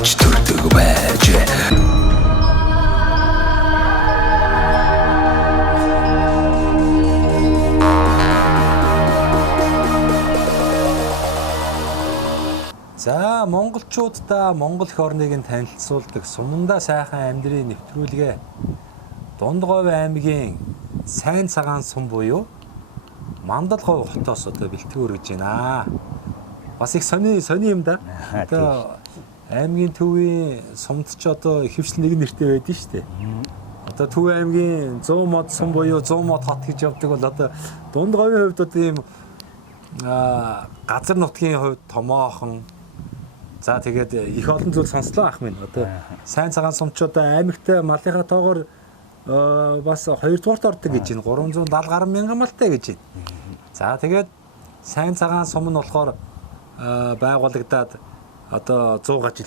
Авч төрдөг байж. За монголчуудаа Монгол эх орныг нь танилцуулдаг сумандаа сайхан амьдрын нэвтрүүлгээ Дундговь аймгийн Сайн цагаан сум буюу Мандалговь хотоос одоо бэлтгэр гэж байна. Бас их сони юм да. Одоо аймгийн төвийн сумд ч одоо ихэвчлэн нэг нэртэй байдэн шүү дээ. Одоо Төв аймгийн 100 мод сум буюу 100 мод хот гэж явдаг бол одоо Дундговийн хувьд одоо ийм газар нутгийн хувьд томоохон. За тэгээд их олон зүйл сонслоо ах минь. Одоо Сайн цагаан сумчууд аймагтай малынхаа тоогоор бас 2 дугаарт ордог гэж байна. 370 гаруй мянган малтай гэж байна. За тэгээд Сайн цагаан сум нь болохоор байгуулагдаад одоо 100 жил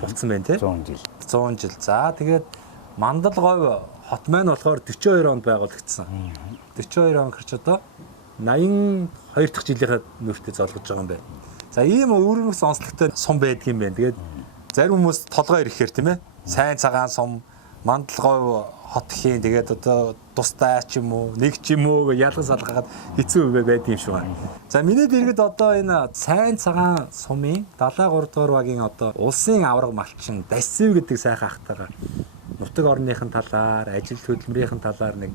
болцсон байна тий. 100 жил. 100 жил. За тэгээд Мандалговь хот маань болохоор 42 онд байгуулагдсан. 42 он гэрч одоо 82 дахь жилийнхаа нүртэ золгож байгаа юм байна. За ийм өөрөөс онцлогтой сум байдаг юм байна. Тэгээд зарим хүмүүс толгой ирэхээр тийм ээ. Сайн цагаан сум, Мандалговь хот хийн тэгээд одоо тустай ч юм уу, нэг ч юм уу ялган салгаад хэцүү байдаг юм шиг байна. За миний дэргэд одоо энэ Сайн цагаан сумын 73 дугаар багийн одоо улсын авраг малчин Дасцэв гэдэг сайхан ахтайгаа нутаг орныхын талаар, ажил хөдөлмөрийн талаар нэг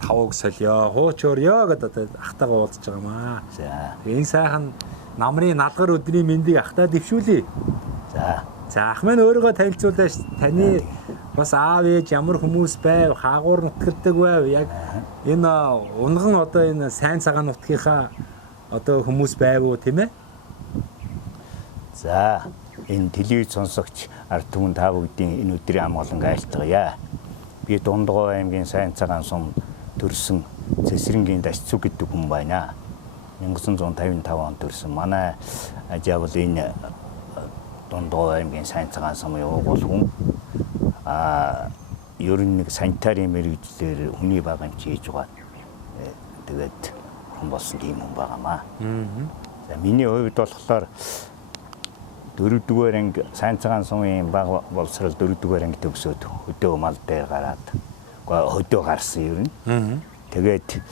тавыг солио, хууч өрё гэдэг одоо ахтайгаа уулзж байгаа маа. За. Энэ сайхан намрын налгар өдрийн мэндийг ахтаа дэвшүүлье. За. За ах минь өөрийгөө танилцуулаач. Таны бас аав ээж ямар хүмүүс байв, хаагуур нутгалдаг байв. Яг энэ унган одоо энэ Сайн цагаан нутгийнхаа одоо хүмүүс байв уу тийм ээ? За. Энэ телевиз сонсогч ард түмэн та бүгдийн энэ өдрийн амгалан айлтгая. Би Дундговь аймгийн Сайн цагаан сум төрсөн Цэсрэнгийн Дасцэв гэдэг хүн байна. 1955 онд төрсэн. Манай ажаа бол энэ Дундговь аймгийн Сайн цагаан сумын угуул хүн. Ер нь нэг санитарын мэргэжлэр хүний багамч хийж байгаа. Тэгээд хүн болсон тийм хүн байгаамаа. За миний хувьд болохоор 4-р анги Сайн цагаан сумын баг боловсрол 4-р анги төгсөөд хөдөө мал дээр гараад хөдөө гарсан ер нь. Тэгээд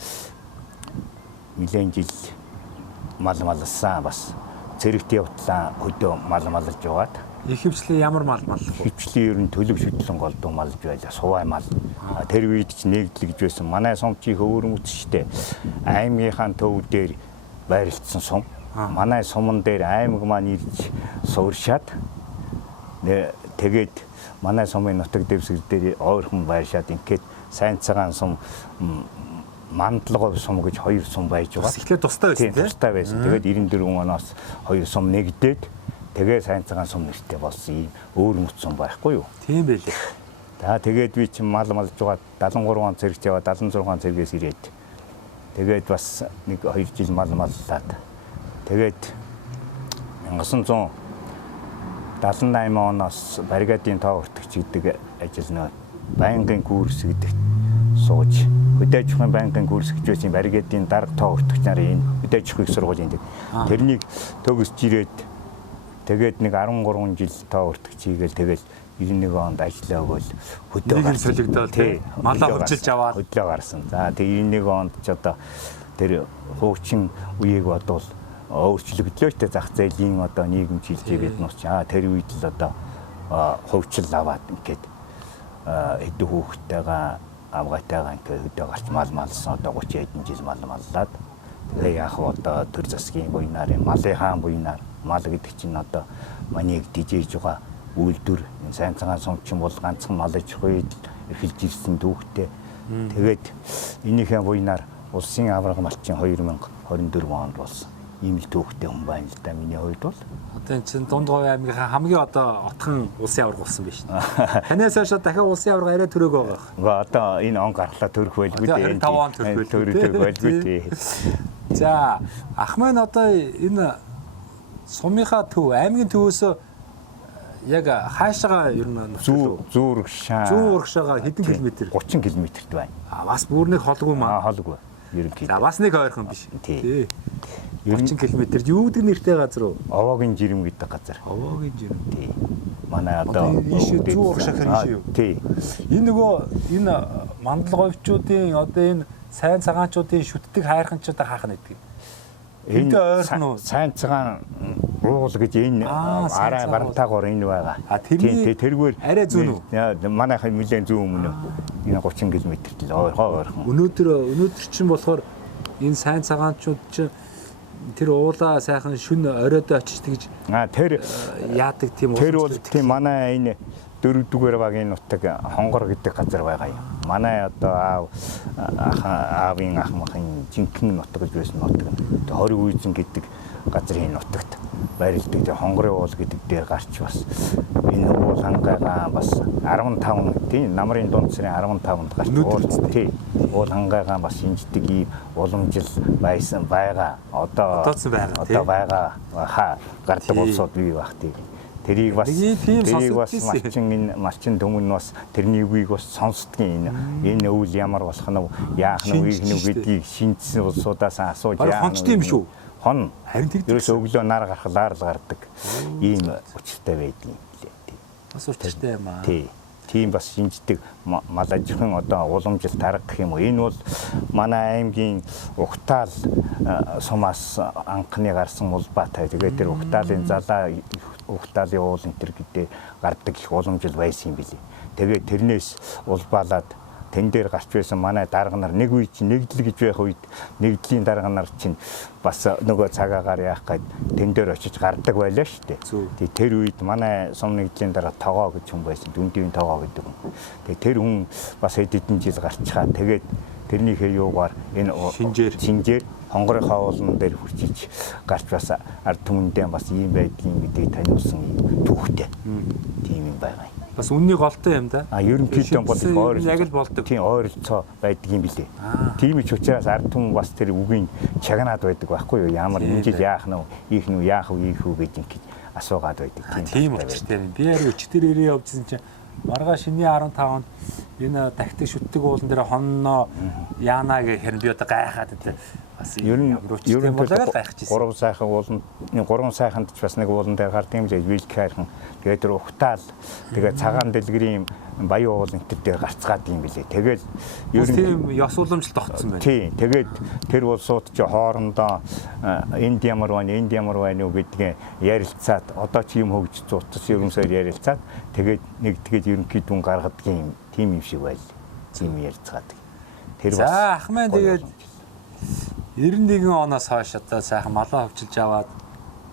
нэлээд жил мал малсан бас цэрэгт явтлаа хөдөө мал малж яваад Ихэвчлэн ямар мал маллах вэ? хөвчлийн ер нь төлөв шүтлэн голдуу малж байлаа сувай мал. Тэр үед ч нэгдлэгж байсан. Манай сумчийн хөвөрмөц штэ аймгийнхаа төв дээр байрлагдсан сум. Манай суман дээр аймаг маань ирж сууршаад тэгээд манай сумын нутаг дэвсгэр дээр ойрхон байршаад ингээд Сайн цагаан сум Мандалговь сум гэж 2 сум байж байгаа. Эхлээд тустай байсан тийм. Тустай байсан. Тэгээд 94 оноос 2 сум нэгдээд тэгээ Сайн цагаан сум нэртэй болсон юм өөр мөц сум байхгүй юу? Тийм байлээ. За тэгээд би чинь мал малж байгаа 73 он цэрэгт яваа 76 цэргээс ирээд тэгээд бас нэг 2 жил мал маллаад тэгээд 1978 оноос баригадын тоо өртөгч гэдэг ажил нөө байнгын курс гэдэг сууж хөдөө аж ахуйн байнгын курс гэж байсан баригадын дарга тоо өртөгч нарын энэ хөдөө аж ахуйн сургуулийн дээр тэрнийг төгсж ирээд тэгээд нэг 13 жил тоо өртөгч хийгээл тэгээд 91 онд ажиллаа өгөөл хөдөө солигдоод тий малаа хурцлж аваад хөдлөө гарсан. За тэгээд 91 онд ч одоо тэр хуучин үеийг бодвол өөрчлөгдлөө ч зах зээлийн одоо нийгэм шилжээгээд нууч тэр үед л одоо хувьчил аваад ингээд эдүү хүүхдтэйгээ авгаатайгаа ингээд хөдөө гарч мал малсан одоо 30 хэдэн жил мал маллаад тэгээ яг одоо төр засгийн буйнаар малын хаан буйнаар мал гэдэг чинь одоо манийг дижээж байгаа үйлдвэр Сайн цагаан сумчин бол ганцхан мал аж ахуйд эхэлж ирсэн дүүхтэй тэгээд энийхээ буйнаар улсын авраг малчин 2024 онд болсон. Ийм л төвхтэй хүн байна л да миний хувьд бол. Одоо энэ чинь Дундговь аймгийнхаа хамгийн одоо отхон улсын авраг болсон биш. Танаас хойш дахиад улсын авраг арай төрөг байгаа. Уга одоо энэ он гарахлаа төрөх байлгүй дээ. 25 он төрөх байлгүй дээ. За ах маань одоо энэ сумынхаа төв аймгийн төвөөс яг хаашаага ер нь зүүргшаага хэдэн километр? 30 км-т байна. Бас бүр нэг холгүй маа. Холгүй. Ерөнхийдөө. За бас нэг ойрхон биш. Тий. 30 км юу гэдэг нэртэй газар уу? Овоогийн жирэм гэдэг газар. Овоогийн жирэм. Тий. манай одоо ийш зүү урагшаахэр ийш юу? Тий. Энэ нөгөө энэ мандал говьчуудын одоо энэ сайн цагаанчуудын шүтдэг хайрханчуудаа хаах нэгдэг. Энд ойрхон уу? Сайн цагаан уул гэж энэ арай барантаагоор энэ байгаа. Тэргээр арай зүүн үү? Манайхан нэлээд зүүн өмнө. Энэ 30 км л ойрхон. Өнөөдөр чинь болохоор энэ сайн цагаанчууд чинь тэр уулаа сайхан шүн оройд очиж тэгж тэр яадаг тийм тэр бол тийм манай энэ 4-р багийн нутаг Хонгор гэдэг газар байгаа юм. Манай одоо аавын ах махын жинхэнэ нутаг гэж байсан нутаг. 20 үйзэн гэдэг газрын нутагт байрладаг. Тэр Хонгорын уул гэдэг дээр гарч бас энэ уул хангайгаа бас 15 тийм намрын дунд сарын 15-нд гарч уул тий уул хангайгаа бас шинждэг ийм уламжил байсан байгаа. Одоо байгаа гардаг улсууд бий баг тийм. Тэрийг бас малчин төмөн бас тэрний үгийг бас сонсдгийн энэ өвөл ямар болох нь яах нь үеийг нь гэдгийг шинжсэн улсуудаас асууж яах нь юм шүү. Хон харин тэгдэг. Ерөөс өглөө нар гарахлаар л гардаг ийм учиртай байдгийг лээ. Бас учиртай юм аа. Тийм бас шинждэг мал ажихын одоо уламжил тарга гэх юм уу. Энэ бол манай аймгийн Угтаал сумаас анхны гарсан улбаатай. Тэгээд тэр Угтаалын залаа Угтаалын уул энэ төр гэдэг гардаг их уламжил байсан юм билий. Тэгээд тэрнээс улбаалаад тэн дээр гарч байсан манай дарга нар нэг үе чинь нэгдэл гэж байх үед нэгдлийн дарга нар чинь бас нөгөө цагаагаар яах гээд тэн дээр очиж гардаг байлаа шүү дээ. Тэгээ тэр үед манай сум нэгдлийн дарга тогоо гэж хүн байсан. Дүндийн тогоо гэдэг хүн. Тэгээ тэр хүн бас хэдэн жил гарчхаа. Тэгээд тэрнийхээ юугаар энэ шинжээр хонгорынхаа уулан дээр хүрчиж гарч бас ард түмэндээ бас ийм байдгийн гэдгийг таниулсан түүхтэй. Тийм юм байгаа юм. Бас үнний голтой юм да. Ерөнхийдөө бол яг л болдог. Тийм ойролцоо байдаг юм билээ. Тийм ч учраас ард түмэн бас тэр үгийн чагнаад байдаг байхгүй юу? Ямар ингэж яах нь ийх нь яах вэ гэж ингэж асуугаад байдаг. Тийм учраас би харин өчтөр ирээ явжсэн чинь маргаа шиний 15-нд энэ тахтыг шүтдэг уулан дээр хонноо яана гэх хэрэг би одоо гайхаад энэ бас ер нь гурван сайхан уулан гурван сайханд ч бас нэг уулан дээр гардаг юм лээ вилкайрхан тэгээд тэр Угтаал тэгээд цагаан дэлгэрийн баян уулан энэ дээр гарцгаад юм билээ. Тэгээд ер нь тийм ёс уламжлалт тогтсон байна. Тийм тэгээд тэр улсууд ч хоорондоо энд ямар байна уу гэдгээ ярилцаад одоо ч юм хөгжиж утас ерөнсөөр ярилцаад тэгээд нэгдгээд ерөнхийдөө гаргадаг юм тийм юм шиг байл. Тийм ярилцгаадаг. Тэр бас за ах маань тэгээд 91 оноос хойш одоо сайхан малаа хөвчилж аваад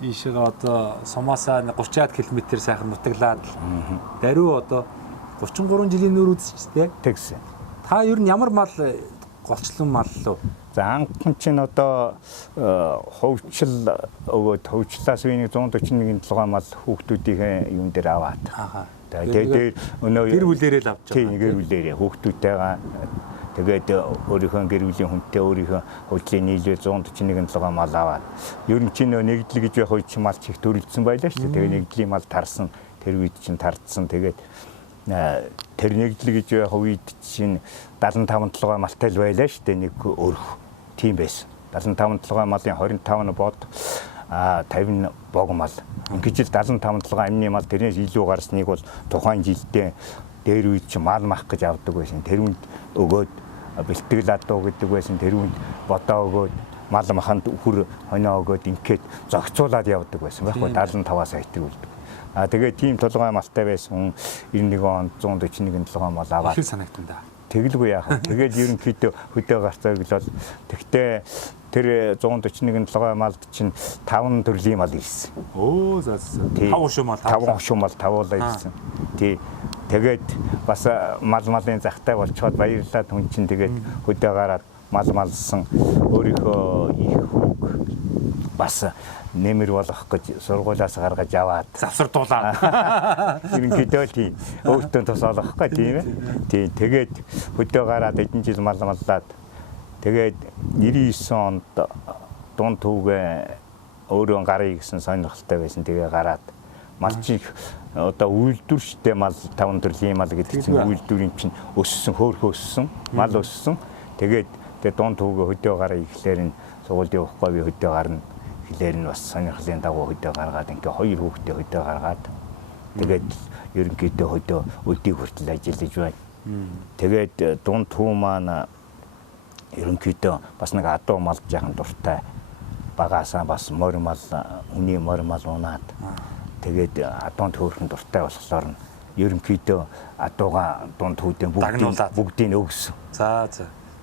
ийшээ одоо сумаасаа 30-аад км сайхан нутаглаад даруй одоо 33 жилийн нөр үзчихтэй. Тэгсэн. Та ер нь ямар мал голчлон мал лөө? За анхан чинь одоо хөвчл өгөөд хөвчлээс үнийг 141 7 мал хүүхдүүдийн юм дээр аваад. Тэгээд өнөө гэр бүлээрээ л авч байгаа. Тийм гэр бүлээрээ хүүхдүүдтэйгээ тэгээд өөрийнхөө гэр бүлийн хүнтэй өөрийнхөө хөвчлийн нийлээ 141 7 мал аваад ер нь чинь нэгдэл гэж байх үед чинь мал чих төрөлдсөн байлаа шүү дээ. Тэгээд нэгдлийн мал тарсан тэр үед чинь тардсан. Тэгээд тэр нэгдэл гэж байх үед чинь 75 7 малтай л байлаа шүү дээ. Нэг өрх тийм байсан. 75 7 малын 25 нь бод 50 бог мал. Ингэж л 75 7 амны мал тэрнээс илүү гарсныг бол тухайн жилдээ дээр үед чи мал мах гэж авдаг байсан. Тэр үнд өгөөд бэлтгэл адуу гэдэг байсан. Тэр үнд бодоо өгөөд мал маханд үхэр хоноо өгөөд ингээд зохицуулаад явдаг байсан байхгүй 75-аас хэтрүүлдэг. Тэгээд тийм толгой малтай байсан 91 онд 141 7 мал аваад их санагдсан да. Тэгэлгүй яах вэ? Тэгээд ерөнхийдөө хөдөө гарцааг л бол тэгтээ тэр 141 7 малд чинь 5 төрлийн мал ирсэн. Оо за 5 хошуу мал 5 хошуу мал тавуулаа ирсэн. Тий. Тэгээд бас малын захтай болцоод баярлаад хүн чинь тэгээд хөдөө гараад малсан өөрийнхөө их хүүг бас нэмэр болох гэж сургуулиас гаргаж аваад завсардуулаад ерөнхийдөө тийм өөртөө тусаалахгүй тийм ээ. Тийм тэгээд хөдөө гараад эдэн жил маллаад тэгээд 99 онд дунд түүгээ өөрөө гарыг гэсэн сонирхолтой байсан. Тэгээ гараад малчиг одоо үйлдвэрчтэй мал 5 төрлийн мал гэдэг чинь үйлдвэрийн чинь өссөн хөөрхөө өссөн мал өссөн. Тэгээд дунд түүгээ хөдөө гараа ихлээр нь сургуульд явахгүй би хөдөө гарна. Хэлээр нь бас сонирхлын дагуу хөдөө гаргаад ингээ хоёр хүүхдээ хөдөө гаргаад Тэгээд ерөнхийдөө хөдөө өдийг хүртэл ажиллаж байна. Тэгээд дунд хүү маань ерөнхийдөө бас нэг адуу мал жаахан дуртай. Багаасаа бас морь мал, үний морь мал унаад. Тэгээд адуунд хөөрхөн дуртай болохоор нь ерөнхийдөө адууга дунд хүүдээ бүгдийг өгсөн. За.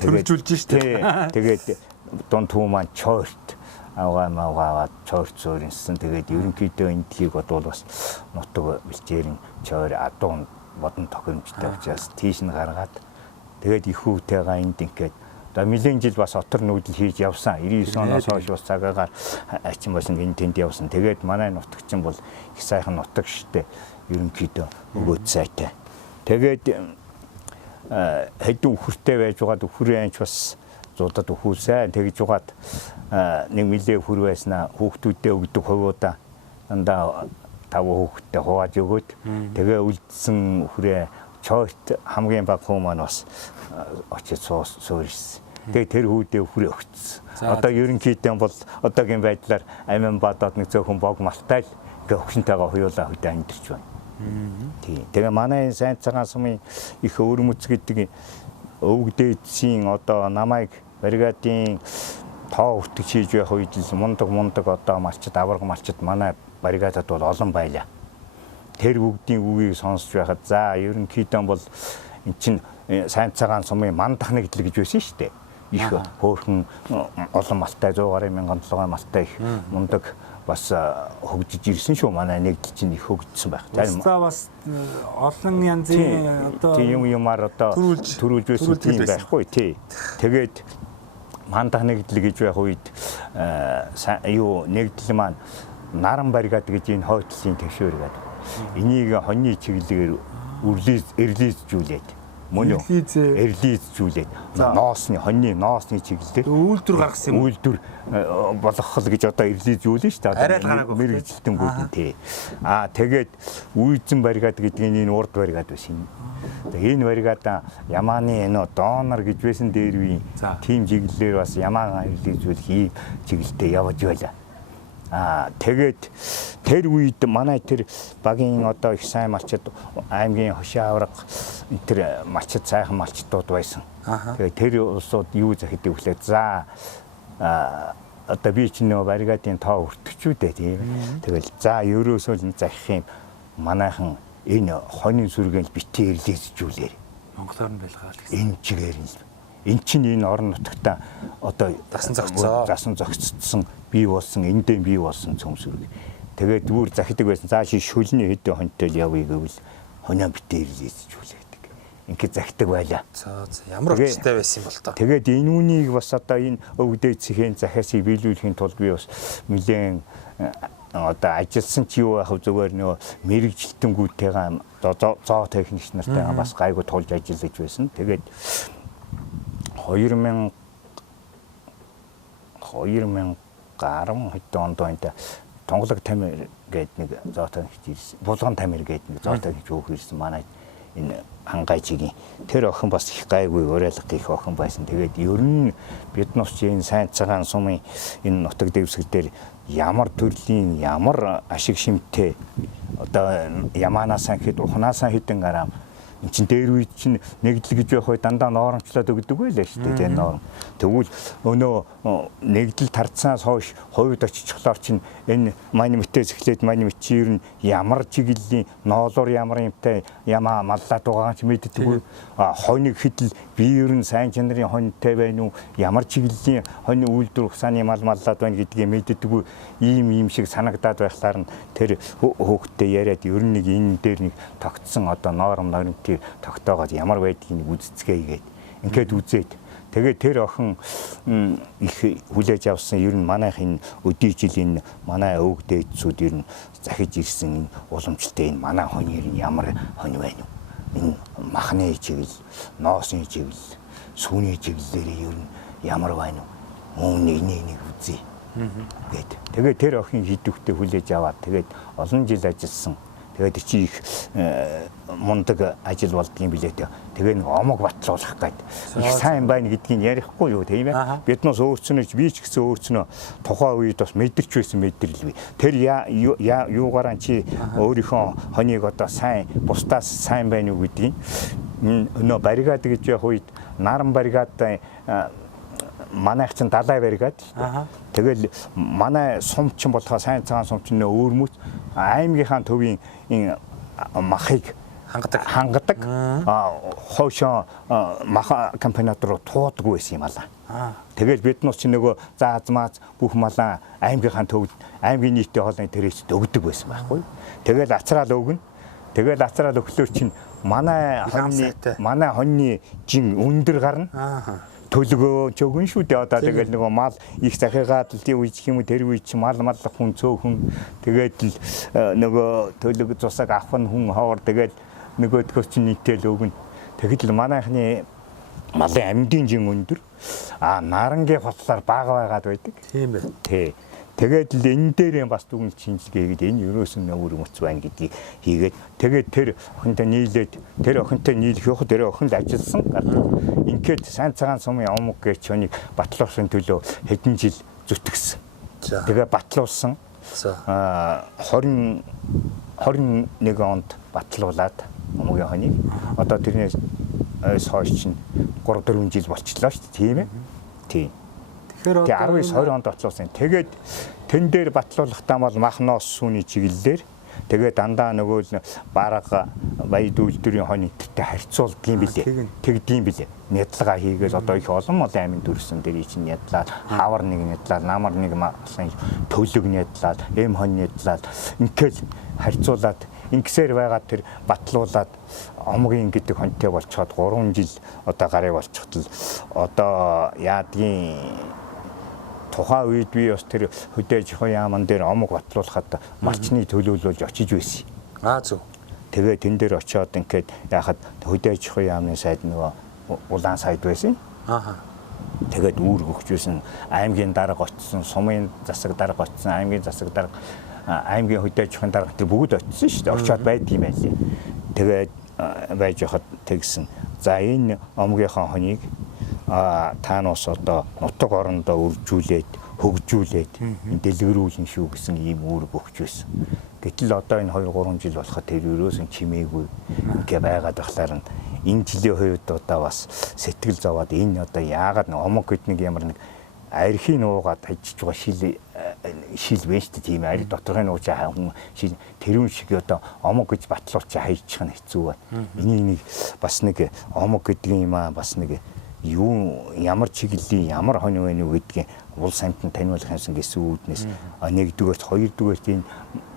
Төрөлжүүлж штэ. Тэгээд дунд хүү маань чойрт аваад чойрт сууринсан. Тэгээд ерөнхийдөө энэ дэлхийг бодвол бас нутаг бэлчээрэн чойр адуун бодон тохиромжтой учраас тийш нь гаргаад тэгээд их хүүтэйгээ энд ингээд одоо нэлээд жил бас отор нүүдэл хийж явсан. 99 оноос хойш бас цагаагаар ачин болсон энэ тэнд явсан. Тэгээд манай нутагчин бол их сайхан нутаг штэ. Ерөнхийдөө өгөөд сайтай. Тэгээд хэдэн үхэртэй байж байгаад үхрийн анч бас зуудад үхүүлсэн. Тэгж угаад нэг мэлээ үхэр байснаа хүүхдүүдээ өгдөг хувиудаа дандаа 5 хүүхдтэй хувааж өгөөд тэгээ үлдсэн үхрээ чойрт хамгийн баг хүү маань бас очиж суурьсан. Тэгээ тэр хүүдээ үхрээ өгцсөн. Одоо ерөнхийдөө бол одоогийн байдлаар амин бадаад нэг зөвхөн бог малтай л ингээ өгшөнтэйгээ хуйлаа хөдөө амьдэрч байна. Тийм. Тэгээ манай сайн цагаан сумын их өвөрмөц гэдэг өвгдээдсийн одоо намайг бригадын тоо хүртэж хийж байх үед л мундаг одоо малчид аварга малчид манай бригадад бол олон байлаа. Тэр бүгдийн үгийг сонсож байхад за ерөнхийдөө бол эн чинь сайн цагаан сумын мандах нэгдэл гэж байсан шүү дээ. Их хөөрхөн олон малтай 100 гаруй мянган 700 малтай их мундаг бас хөгжиж ирсэн шүү. Манай нэгдэл чинь их хөгжсөн байх. За бас олон янзын одоо юмар одоо төрүүлж байсан тийм байхгүй тий. Тэгээд мандах нэгдэл гэж байх үед нэгдэл маань наран бригад гэж энэ хойтлын төвшөр гэдэг. Энийг хоньны чиглэлээр эрлизжүүлээд мөн эрлизжүүлээд хоньны ноосны чиглэлээр үйлдвэр гаргасан юм. Үйлдвэр болгох гэж одоо эрлизжүүлнэ шүү дээ. Мэргэжилтэн бүгд тий. Тэгээд үйзэн бригад гэдэг энэ урд бригад байсан. Энэ бригад Ямааны энэ донор гэж байсан дээр үе тим чиглэлээр бас Ямаа эрлизжүүлэх чиглэлтэй явж байлаа. Тэгээд тэр үед манай тэр багийн одоо их сайн малчид аймгийн хошин авраг тэр малчид сайхан малчдууд байсан. Тэгээд тэр улсууд юу захидыг өглөө за одоо би ч нөө бригадын тоо өртөгчүү дээ тийм. Тэгэл за ерөөсөө л захих юм манайхан энэ хоньны сүргээл битээ эрлэжжүүлээр Монголоор нь байлгаа л гэсэн. Энэ чигээр нь энэ чинь энэ орон нутагта одоо засан зогцсон бий болсон эндээ бий болсон цөмсүрг. Тэгээд бүр захидаг байсан. За чи шүлний хэдэн хоньтой л явъя гэвэл хонио битээр хийжүүлээдэг. Ингээд захидаг байлаа. За ямар очтой байсан юм бол тоо. Тэгээд энэ үнийг бас одоо энэ өвгдөөцхийн захиасыг биелүүлэхийн тулд би бас нэлээд одоо ажилласан ч юу яах вэ зүгээр нөө мэрэгжилтэнгүүдтэйгээ зоо техникч нартайгаа бас гайгүй тулж ажиллаж байсан. Тэгээд 2010 хэдэн онд энэ Тонголог Тамир гэдэг нэг зоо техникч ирсэн. Булган Тамир гэдэг нэг зоо техникч өөх ирсэн манай энэ хангайчгийн тэр охин бас их гайгүй уриалга их охин байсан. Тэгээд ер нь бид нас чинь сайн цагаан сумын энэ нутаг дэвсгэл дээр ямар төрлийн ямар ашиг шимтээ одоо Ямаанаас хэд ухнаасаа хэдэн грамм эн чин дээр үед чинь нэгдэл гэж байх бай дандаа ноормчлаад өгдөг байлаа шүү дээ тийм норм. Тэгвэл өнөө нэгдэл тарцсанаас хойш хувьд очихлоор чинь энэ манимитээс эхлээд манимит чи ер нь ямар чиглэлийн ноолоор ямар юмтай ямаа маллаад байгаа ч мэддэггүй. Хоньыг хэдэл би ер нь сайн чанарын хоньтой байна уу ямар чиглэлийн хонь үйлдвэр ухсааны маллаад байна гэдгийг мэддэггүй. Ийм шиг санагдаад байхлаар нь тэр хөөхтэй яриад ер нь нэг энэ дээр нэг тогтсон одоо норм тогтоогоод ямар байдгийг үзцгээгээд ингээд үзээд тэгээд тэр охин их хүлээж авсан ер нь манайх энэ өдий жилийн манай өвөг дээдсүүд ер нь захиж ирсэн энэ уламжлалтай энэ манай хоньёр нь ямар хонь байна вэ? Энэ махны чиглэл, ноосны чиглэл, сүүний чиглэлээр ер нь ямар байна вэ? Мөн нэг үзье. Тэгээд тэр охин хидвхтэй хүлээж аваад тэгээд олон жил ажилласан Тэгээд чи их мундаг ажил болдгийн билээ тэ. Тэгээ нэг омог батлуулах гээд их сайн байна гэдгийг ярихгүй юу тийм ээ. Биднээс өөрснөө би ч гэсэн өөрснөө тухайн үед бас мэдэрч байсан мэдрэл бий. Тэр юугаараа чи өөрийнхөө хонийг одоо сайн бусдаас сайн байна уу гэдгийг нөө баригад гэж явах үед наран баригад манайх чинь далай баригад тэгэл манай сумчин болохоо сайн цагаан сумчин нөө өөрмөц аймгийнхаа төвийн махыг хангадаг хойшоо маха комбинат руу туудаггүй байсан юм аа. Тэгэл биднээс чи нөгөө заазмаац бүх малаа аймгийнхаа төвд аймгийн нийтийн хоолны тэрэгч өгдөг байсан байхгүй. Тэгэл ацраал өгнө. Тэгэл ацраал өглөө чинь манай хоньны жин өндөр гарна. Төлгөө чөгөн шүү дээ одоо тэгэл нөгөө мал их захигаад л үеч юм тэр үе чи мал хүн цөөхөн тэгээд л нөгөө төлөг цусаг авах нь хүн ховор тэгээд нөгөөдгөө чи нийтэл өгнө. Тэгэхэд л манайхны малын амьдын жин өндөр нарангийн хотлоор бага байгаад байдаг. Тийм ээ. Тий. Тэгээд л энэ дээр бас дүгнэлт шинжилгээгээд энэ ерөөсөн өөр мөц байна гэдгийг хийгээд тэгээд тэр охинтой нийлээд тэр охинтой нийлэх явах тэр охин л ажилласан. Ингээд сайн цагаан сумын омог гэж чөнийг батлуулахын төлөө хэдэн жил зүтгэсэн. Тэгээ батлуулсан. 21 онд батлуулаад омогийн хоныг одоо тэрнээс хойш чинь 3-4 жил болчихлоо шүү дээ тийм ээ. Тийм. Тэгэхээр 19-20 онд батлуулсан. Тэгээд тэн дээр батлуулахдаа бол махноос сүүний чиглэлээр тэгээд дандаа нөгөө л бараг баяд үйлдвэрийн хоньтой харьцуулдгийн билээ. Тэгдэм билээ. Нядлага хийгээл одоо их олон молын амин дүрсэн дээр чинь нядлаад, хавар нэг нядлаад, намар нэг малын төлөг нядлаад, эм хонь нядлаад ингээл харьцуулаад ингэсээр байгаад тэр батлуулаад омгийн гэдэг хоньтой болцоход 3 жил одоо гарыг болчихтол одоо яадгийн тухайн үед би бас тэр хөдөөж яаман дээр омог батлуулахад малчны төлөөлөлж очиж байсан. Зөв. Тэгээ тэн дээр очиод ингээд яхад хөдөөж яамны сайд нөгөө улаан сайд байсан. Тэгээд үүрэг өгчөөсөн аймгийн дарга очсон, сумын засаг дарга очсон, аймгийн засаг дарга, аймгийн хөдөөж дарга тэр бүгд очсон шүү дээ. Очиод байдгийм байлээ. Тэгээд байж хахад тэгсэн. За энэ омгийнхаа хоныг таанаас одоо нутаг орондоо үржүүлээд хөгжүүлээд дэлгэрүүлэн шүү гэсэн ийм үүрэг өгч байсан. Гэтэл одоо энэ 2-3 жил болоход тэр өрөөсөн чимээгүй ингээ байгаад байхлаар нь энэ жилийн хувьд одоо бас сэтгэл зовоод энэ одоо яагаад омог гэдэг нэг ямар нэг архийн уугаад хажиж байгаа шил байна шүү дээ тийм ари доторхын ууч хүн шил тэрүүн шиг одоо омог гэж батлуулч хайчих нь хэцүү байна. Энийг нэг бас нэг омог гэдэг юм бас нэг юу ямар чиглэлийн ямар хонь вэ гэдгийг уул самтан таниулах юмсан гэсэн үүднээс нэгдүгээрт хоёрдугээрт энэ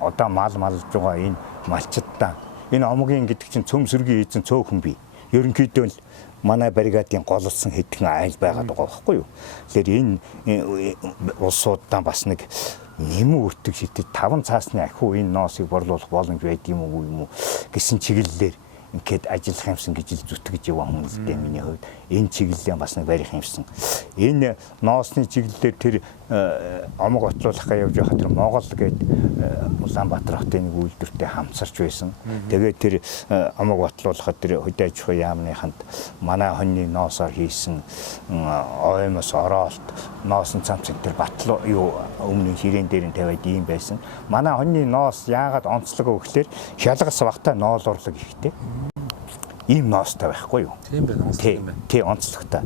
одоо мал малж байгаа энэ малчдаа энэ омгийн гэдэг чинь цөм сөргийн эзэн цөөхөн бий. Ерөнхийдөө л манай баригадын голлсон хэдхэн айл байгаад байгаа байхгүй юу. Тэгэхээр энэ улсуудаа бас нэг нэмүү өртөг шидэд 5 цаасны ахиу энэ ноосыг борлуулах боломж байдаг юм уу гэсэн чиглэлээр ингээд ажиллах юмсан гэж зүтгэж яваа хүмүүстэй миний хувьд энэ чиглэлийн бас нэг барих юмсан. Энэ ноосны чиглэлээр тэр омог батлуулахаа явж байхад тэр Монгол гээд Улаанбаатар хотын нэг үйлдвэртэй хамтсарч байсан. Тэгээд тэр омог батлуулахад тэр хөдөө аж ахуйн яамныханд манай хоньны ноосоор хийсэн оймос ороолт ноосны цамцын тэр батлуу юу өмнө ширээн дээр нь тавиад ийм байсан. Манай хоньны ноос яагаад онцлог өгөхлөөр хялгас багтаа ноолуурлаг ихтэй. Ийм ноостой байхгүй юу? Тийм байна. Тий, онцлогтой.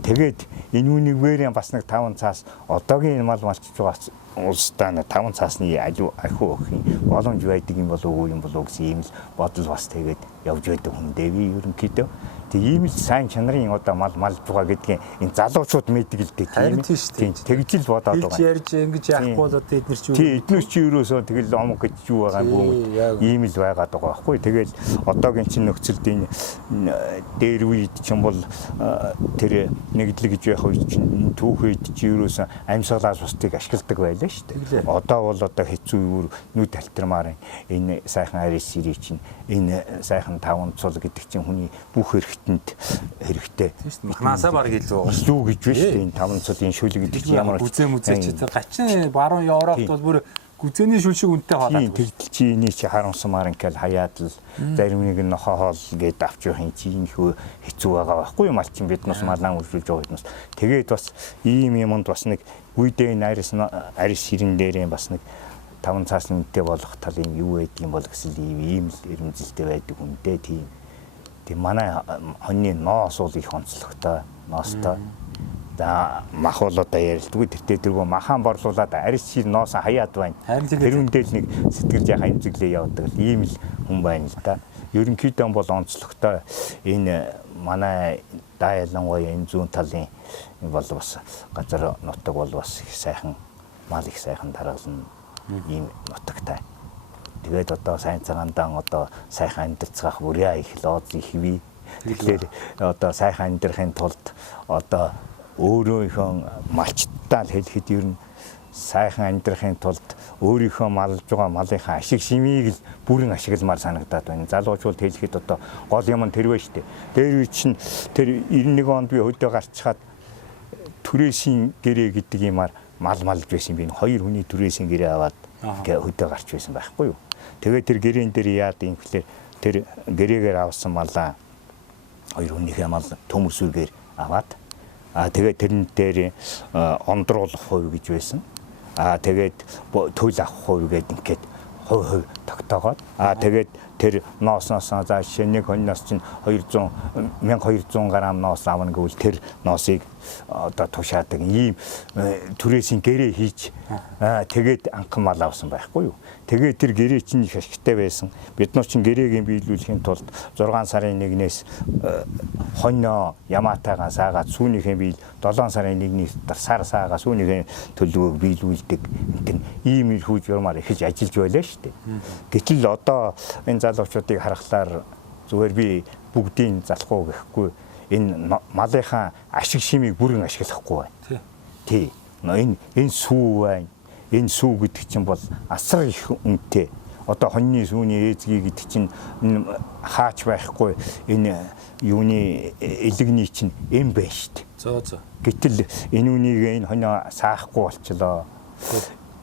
Тэгээд энэ үнийгээрээ бас нэг 5 цаас одоогийн мал малчж байгаа улстай 5 цаасны ахиу өгөх боломж байдаг юм болов уу юм болов гэсэн ийм л бодол бас тэгээд явж байдаг хүн дээ би ерөнхийдөө. Тэг ийм л сайн чанарын одоо мал малж байгаа гэдгийг энэ залуучууд мэддэг л дээ тийм ээ. Тэгж л бодоод байгаа. Ярьж ингэж яахгүй бол одоо эднэр чи юу? Тий, эднэр чи ерөөсөө тэгэл омог гэж юу байгаа юм ийм л байгаад байгаа байхгүй. Тэгэл одоогийн чинь нөхцөлд энэ дээр үед чинь бол тэр нэгдлэг гэж байх үед чинь түүхэд чи ерөөсөө амьсгалаас бусдыг ашигладаг байлаа шүү дээ. Одоо бол одоо хэцүү нүд талтармаар энэ сайхан арис сэрий чинь энэ сайхан 5 цул гэдэг чинь хүний бүх хэрэгтэй. Махнаасаа баг илүү гэж биш үү энэ 5 цулын шүлэг гэдэг чинь ямар үзээ мүзээ чи тэр гачин баруун Европт бол бүр гүзээний шүл шиг үнэтэй хаалаад. Тэгдэл чиний чи харамсамаар ингээл хаяад л зарим нэг нь хоол гээд авч явах юм чи хөө хэцүү байгаа байхгүй юу малчин биднээс малан үржүүлж байгаа биднээс. Тэгээд бас ийм юмд бас нэг үедээ арис ширэн дээрээ бас нэг 5 цаасны үнэтэй болох тал юм юу байдаг юм бол гэсэн ийм л эрмэлзэлтэй байдаг үнэтэй тийм. Тэг манай хоньны ноос бол их онцлогтой ноостой. За мах бол одоо ярилдгүй тэргөө махан борлуулаад арис шир ноос хаяад байна. Тэр үндэл нэг сэтгэл яхаа имзэглээ явдаг л ийм л хүн байна л да. Ерөнхийдөө бол онцлогтой энэ манай дайлангуй энэ зүүн талын бол бас газар нутаг бол бас их сайхан мал их сайхан дараална ийм нутагтай. Тэгээд одоо сайн цагаандаан одоо сайхан амьдарцгаах бүрээ их лооз их бий. Тэгэхээр одоо сайхан амьдрахын тулд одоо өөрийнхөө малчтаа л хэлэхэд ер нь сайхан амьдрахын тулд өөрийнхөө малж байгаа малынхаа ашиг шимийг л бүрэн ашигламар санагдаад байна. Залуучууд хэлэхэд одоо гол юм нь тэр вэ штэ. Дээр үе чинь тэр 91 онд би хөдөө гарчхаад түрээсийн гэрээ гэдэг юмар малж байсан би 2 хүний түрээсийн гэрээ аваад хөдөө гарч байсан байхгүй юу. Тэгээд тэр гэрээн дээр яад юм гэхэлэр тэр гэрээгээр авсан малаа 2 хүнийхээ мал төмөрсүргээр аваад тэгээд тэрэн дээр ондруулах хувь гэж байсан. Тэгээд төлөв авах хувь гэдэг ингээд хувь тогтоогоод тэгээд тэр ноосноос за жишээ нэг хоньноос чинь 1200 грамм ноос авна гэвэл тэр ноосыг одоо тушаадаг ийм түрээсийн гэрээ хийж тэгээд анхан мал авсан байхгүй юу. Тэгээд тэр гэрээ чинь их ашигтай байсан. Бид нар чинь гэрээгийн биелүүлэхийн тулд 6 сарын 1-ээс хоньноо ямаатайгаа саагаад сүүнийхээ биел 7 сарын 1-ний сар саагаа сүүнийхээ төлөвөг биелүүлдэг. Гэнтэн ийм ирхүүж юмар ихэж ажиллаж байлаа шүү дээ. Гэтэл одоо энэ залуучуудыг харахаар зүгээр би бүгдийг залахгүй гэхгүй энэ малынхаа ашиг шимийг бүрэн ашиглахгүй байна. Тий. Энэ сүү байна. Энэ сүү гэдэг чинь бол асар их үнэтэй. Одоо хоньны сүүний ээзгий гэдэг чинь хаач байхгүй энэ юуны элэгний чинь эм байна шүү дээ. Зөө. Гэтэл энэ үнийг энэ хоньоо саахгүй болчлоо.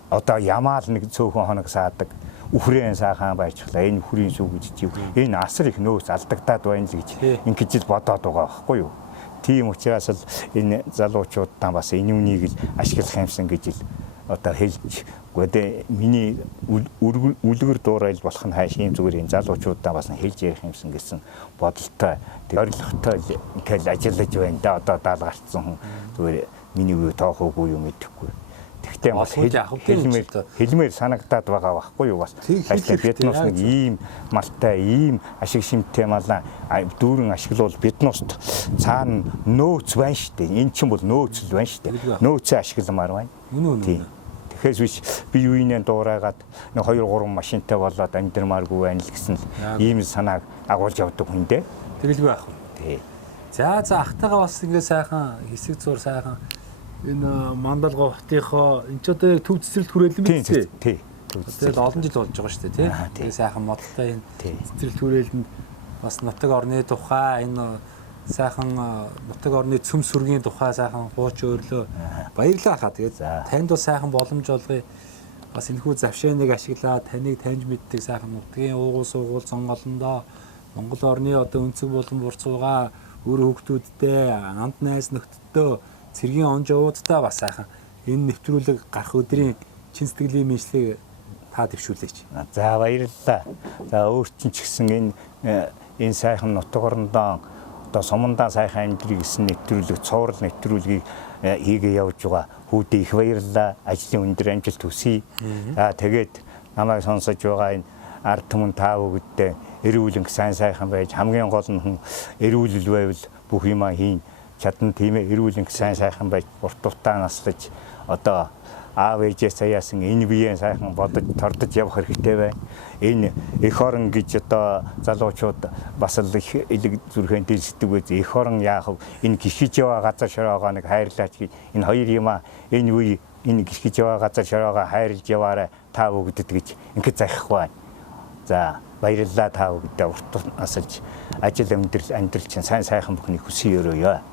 Одоо ямаал нэг цөөхөн хоног саадаг. Үхрэн саахан байцглаа. Энэ үхрийн сүү гэж чи энэ асар их нөөц алдагдаад байна л гэж ингэж л бодоод байгаа байхгүй юу. Тийм учраас л энэ залуучуудаа бас энэ үнийг л ашиглах юмсан гэж л одоо хэлж гүдэ миний үлгэр дуурайл болох нь хайш юм зүгээр энэ залуучуудаа бас хэлж ярих юмсан гэсэн бодолтой зорилготой ингээл ажиллаж байна да одоо даалгарцсан хүн зүгээр миний юу тоохоогүй юм мэдэхгүй. Тэгтээ бас хэлмээр санагдаад байгаа байхгүй юу бас биднээс нэг ийм малтай ийм ашиг шимтэй малаа дүүрэн ашиглавал биднээс цаана нөөц байна штэ. Энэ чинь бол нөөц л байна штэ. Нөөцөө ашигламаар байна. Тийм. Тэгэхээр биш би юунаа дуурайгаад нэг 2 3 машинтай болоод амьдрмааргүй байна л гэсэн ийм санааг агуулж явдаг хүн дээ. Тэгэлгүй байх. Тий. За ахтайгаа бас ингэ сайхан хэсэг зур сайхан энэ Мандалгой хотынхоо энэ ч одоо төв цэцэрлэгт хүрээлэн биз дээ. Тий. Тэгээд олон жил болж байгаа шүү дээ, тий. Тэгээд сайхан модтой энэ цэцэрлэгт хүрээлэнд бас нутаг орны тухай энэ сайхан нутаг орны цөм сүргийн тухай сайхан хууч өрлөө баярлалаа хаа. Тэгээд танд бас сайхан боломж олгоё. Бас энэхүү завшааныг ашиглаад таныг таньж мэддэг сайхан нутгийн уугуул суугуул сонголондоо Монгол орны одоо өнцөг болон бурцууга өөр хүүхдүүдтэй амт найз нөхдөдөө цэргийн он жовуудтай бас сайхан энэ нэвтрүүлэг гарах өдрийн чин сэтгэлийн мэдлэгийг та дэвшүүлээч. За баярлалаа. За өөр чинь ч гэсэн энэ сайхан нутаг орондоо одоо сумандаа сайхан амьдрий гэсэн нэвтрүүлэг цуврал нэвтрүүлгийг хийгээ явж байгаа хүүдээ их баярлалаа. Ажлын өндөр амжилт хүсье. За тэгээд намайг сонсож байгаа энэ ард түмэн та бүгдээ эрүүлэн сайн сайхан байж хамгийн гол нь хүн эрүүлэл байвал бүх юмаа хийн чадна тийм ээ. Эрүүлэн сайн сайхан байж урт тутаа наслаж одоо аав ээжээ саяасан энэ биеэ сайхан бодож тордож явах хэрэгтэй байна. Энэ эх орон гэж одоо залуучууд бас л их элэг зүрхэн дэлсдэг үз. Эх орон яах вэ? Энэ гიშгэж яваа газар шороогоо нэг хайрлаач гэж энэ хоёр юмаа энэ үе энэ гიშгэж яваа газар шороогоо хайрлж яваарай та бүгдэд гэж ингэж захихгүй байна. За баярлалаа та бүгдээ урт насалж ажил амьдрал чинь сайн сайхан бүхнийг хүсье өрөөё.